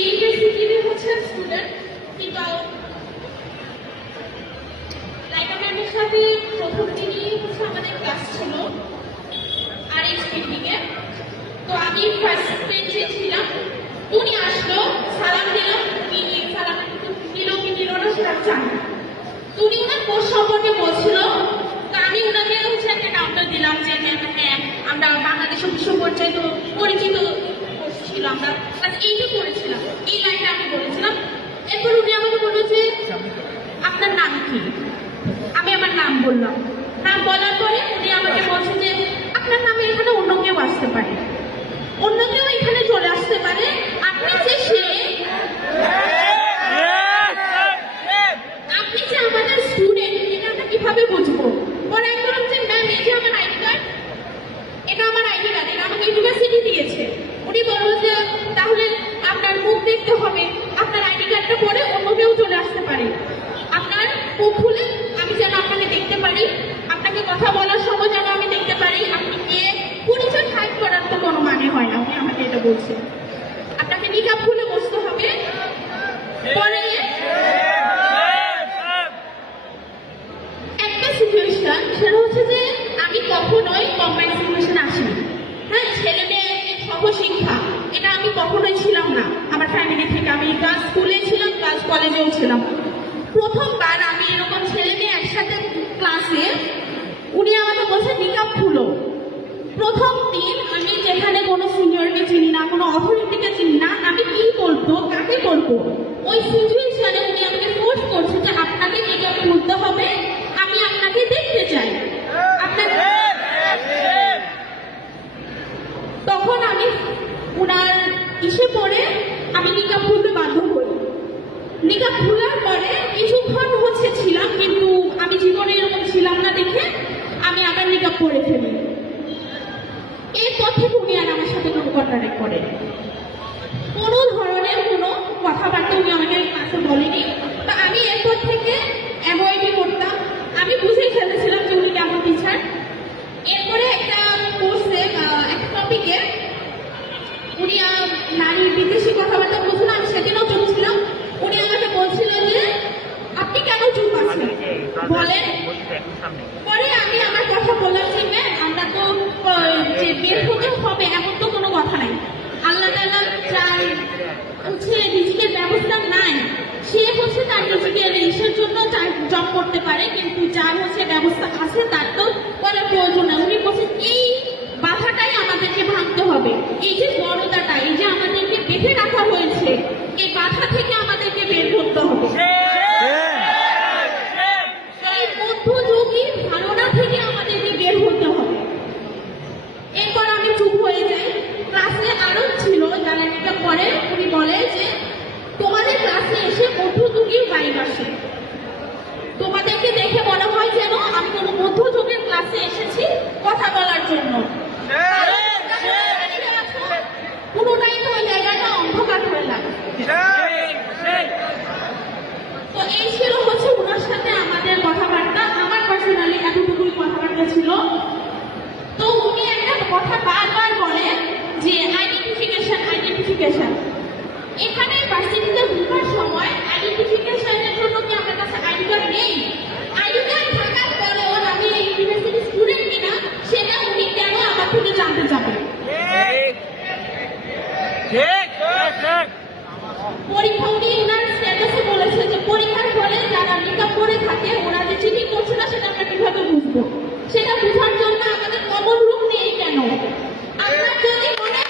ইউনিভার্সিটিতে হচ্ছে স্টুডেন্ট, কিন্তু লাইকা ম্যামের সাথে প্রথম দিনই হচ্ছে আমাদের ক্লাস ছিল আর এক্সপিডিংয়ে। তো আমি ফার্স্ট বেঞ্চে ছিলাম, উনি আসলো, সালাম দিলাম, উনি সালাম দিল কি দিল না সেটা জানি। তো উনি ওনার কোর্স সম্পর্কে বলছিল, তো আমি ওনাকে হচ্ছে একটা কাউন্টার দিলাম যে হ্যাঁ আমরা বাংলাদেশের বিশ্ব পর্যায়ে তো পরিচিত ছিল, আমরা এইটা করেছিলাম, এই লাইনটা আমি বলেছিলাম। এরপর উনি আমাকে বললো যে আপনার নাম কি? আমি আমার নাম বললাম, নাম বলার পরে উনি আমাকে বলছে যে আপনার নামে এখানে অন্য কেউ আসতে পারে, অন্য কেউ এখানে চলে আসতে পারে, আপনি যে আমাদের স্টুডেন্ট এটা আমরা কিভাবে বুঝবো? পরে আমি বললাম যে ম্যাম এই যে আমার আইডি কার্ড, এটা আমার আইডি কার্ড, এটা আমাকে ইউনিভার্সিটি দিয়েছে। উনি বললো যে তাহলে আপনার মুখ দেখতে হবে, আপনার আইডি কার্ডটা পরে অন্য কেউ চলে আসতে পারে, আপনার মুখ খুলে আমি যেন আপনাকে দেখতে পারি, আপনাকে কথা বলার সময় যেন আমি দেখতে পারি, আপনি কে। পরিচয় হাইড করার তো কোনো মানে হয় না, উনি আমাকে এটা বলছে। আপনাকে নিকাব খুলে বসতে হবে। পরে একটা সিচুয়েশন, সেটা হচ্ছে যে আমি কখনোই কম্বাইন্ড সিচুয়েশন আসিনি। হ্যাঁ, ছেলে মেয়ে সহশিক্ষা এটা আমি কখনোই ছিলাম না আমার ফ্যামিলি থেকে। আমি ক্লাস স্কুলে ছিলাম, ক্লাস কলেজেও ছিলাম। প্রথমবার আমি এরকম ছেলে মেয়ে একসাথে ক্লাসে, উনি আমাকে বলছে নিকাব খুলো। প্রথম দিন আমি যেখানে কোনো সিনিয়রকে চিনি না, কোনো অথরিটিকে চিনি না, আমি কি করবো, কাকে করবো, ওই সিচুয়েশনে উনি আমাকে ফোর্স করছে যে আপনাকে নিকাব খুলতে হবে, আমি আপনাকে দেখতে চাই। আপনার তখন আমি উনার ইসে পড়ে আমি নিকাব খুলতে বাধ্য করি। নিকাব খোলার পরে কিছুক্ষণ হচ্ছে ছিলাম, কিন্তু আমি জীবনে এরকম ছিলাম না দেখে আমি আবার নিকাব পরে ফেলি। এরপর থেকে উনি আর আমার সাথে কোনো কন্ট্যাক্ট করেন, কোনো ধরনের কোনো কথাবার্তা উনি আমাকে কাছে বলেনি। তা আমি এরপর থেকে অ্যাভয়েডই করতাম। আমি বুঝেই ফেলেছিলাম যে উনি কেমন টিচার। এরপরে একটা কোর্সে একটা টপিকে উনি নারীর বিদেশি কথাবার্তা বলছিলেন, আমি সেদিনও চলছিলাম। উনি আমাকে বলছিলেন যে আপনি কেন চুপ আছেন বলেন। পরে আমি আমার কথা বলেছি, ম্যাম আমরা তো যে বের হতে হবে এমন তো কোনো কথা নাই। আল্লাহ তাআলা যার হচ্ছে রিজিকের ব্যবস্থা নাই, সে হচ্ছে তার রিজিকের ইসের জন্য জব করতে পারে, কিন্তু যার হচ্ছে ব্যবস্থা আছে তার তো করার প্রয়োজন নাই। উনি বলছেন এই বাধাটাই আমাদেরকে ভাঙতে হবে, এই যে বড়দাটা, এই যে আমাদেরকে বেঁধে রাখা হয়েছে, এই বাধা থেকে আমাদেরকে বের করতে হবে, এই মধ্যযুগী ধারণা থেকে আমাদেরকে বের হতে হবে। এরপর আমি চুপ হয়ে যাই। ক্লাসে আরো ছিল যারা এটা পরে, উনি বলে যে তোমাদের ক্লাসে এসে মধ্যযুগীর ভাইব আসে, তোমাদেরকে দেখে মনে হয় যেন আমি কোনো মধ্যযুগের ক্লাসে এসেছি কথা বলার জন্য। পুরোটাই তো ওই জায়গাটা অন্ধকার হয়ে লাগে। তো এই ছিল হচ্ছে ওনার সাথে আমাদের কথাবার্তা। আমার পার্সোনালি এতটুকুই কথাবার্তা ছিল। তো উনি একটা কথা বারবার বলেন যে আইডেন্টিফিকেশন। এখানে ভার্সিটিতে ঢোকার সময় আইডেন্টিফিকেশনের জন্য কি আমার কাছে আইডি কার্ড নেই? আইডি কার্ড থাকার পরেও আমি ইউনিভার্সিটি স্টুডেন্ট কিনা সেটা উনি কেন আমার থেকে জানতে যাবেন? পরীক্ষা উনি ওনার স্ট্যাটাসে বলেছে যে পরীক্ষার ফলে যারা নিকাব করে থাকে ওরা যে চিটিং করছে না সেটা আমরা কিভাবে বুঝবো? সেটা বোঝার জন্য আমাদের কমন রুম নেই কেন? আপনার যদি মনে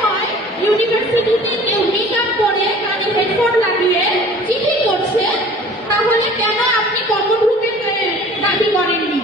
হয় ইউনিভার্সিটিতে কেউ নিকাব করে কানে হেডফোন লাগিয়ে চিটিং করছে, তাহলে কেন আপনি কমন রুমে দাবি করেননি?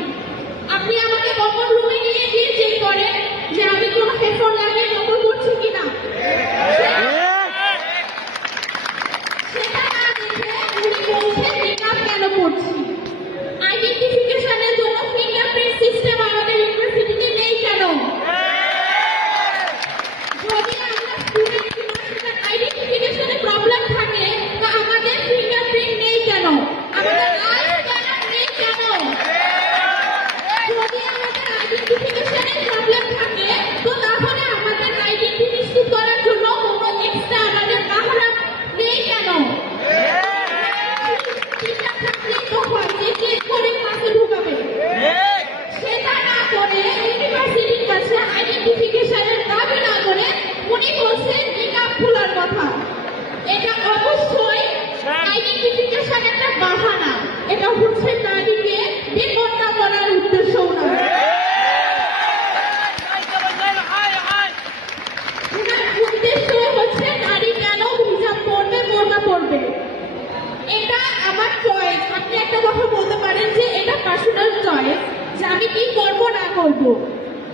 বলবো।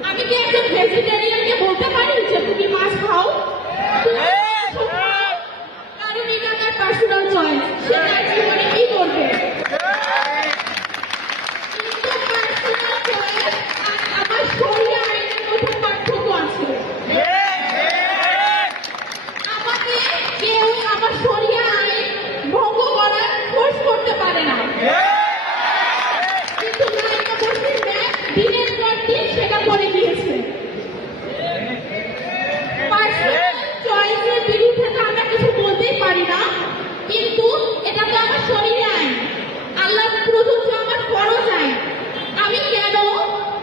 আমি কি একজন ভেজিটেরিয়ানকে বলতে পারি যে তুমি মাছ খাও? তুমি মাছ খাও, কারণ এটা তার পার্সোনাল চয়েস, সে তার জীবনে কি করবে। কিন্তু পার্সোনাল চয়েস আর আমার শরীরে আইনের মধ্যে পার্থক্য আছে। আমাকে কেউ আমার শরীরে আইন ভঙ্গ করার ফোর্স করতে পারে না, কিন্তু নায়িকা বসির ম্যাচ দিনের পর দিন সেটা করে দিয়েছে। পার্সোনাল চয়েসের বিরুদ্ধে তো আমরা কিছু বলতেই পারি না, কিন্তু এটা তো আমার শরীরে আইন, আল্লাহ প্রদত্ত আমার ফরজ আইন। আমি কেন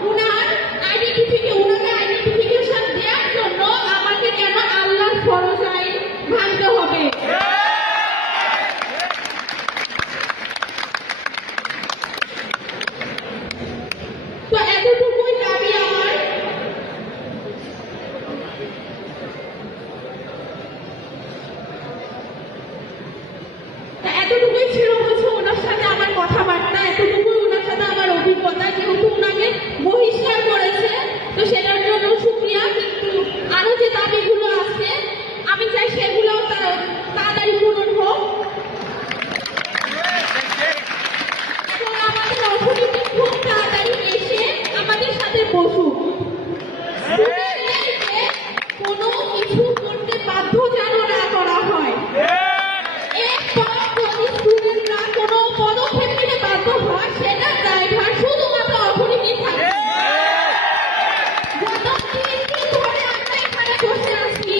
উনাকে আইডেন্টিফিকেশন দেওয়ার জন্য আমাকে কেন আল্লাহর ফরজ আইন ভাঙতে হবে? তো এতটুকুই দাবি আমার। এতটুকুই ছিল হচ্ছে ওনার সাথে আমার কথাবার্তা, এতটুকুই ওনার সাথে আমার অভিজ্ঞতা। যেহেতু ওনাকে বহিষ্কার করেছে তো সেটার জন্য শুক্রিয়া, কিন্তু আরো যে দাবিগুলো আছে আমি চাই সেগুলো তাড়াতাড়ি পূরণ হোক এবং আমাদের অর্থনীতি খুব তাড়াতাড়ি এসে আমাদের সাথে বসুক। স্টুডেন্টদেরকে কোনো কিছু করতে বাধ্য যেন না করা হয়। এরপর যদি স্টুডেন্টরা কোনো পদক্ষেপ নিতে বাধ্য হয় সেটা ড্রাইভার শুধুমাত্র অর্থনীতি থাকবে। গত 3 দিন ধরে আমরা এখানে বসে আছি,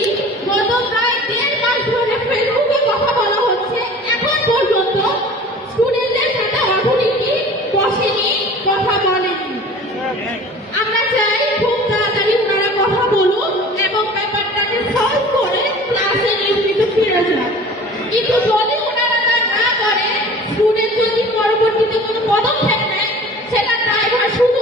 গত প্রায় 1.5 মাস ধরে ফেসবুকে কথা বলা হচ্ছে, এখন পর্যন্ত স্টুডেন্টদের সাথে অর্থনীতি বসেনি, কথা বলেনি। আমরা চাই খুব তাড়াতাড়ি ওনারা কথা বলুন এবং ব্যাপারটাকে সলভ করে ক্লাসে নিয়মিত ফিরে যান। কিন্তু যদি ওনারা তা না করে, স্টুডেন্ট যদি পরবর্তীতে কোনো পদক্ষেপ নেয় সেটা ড্রাইভার শুধু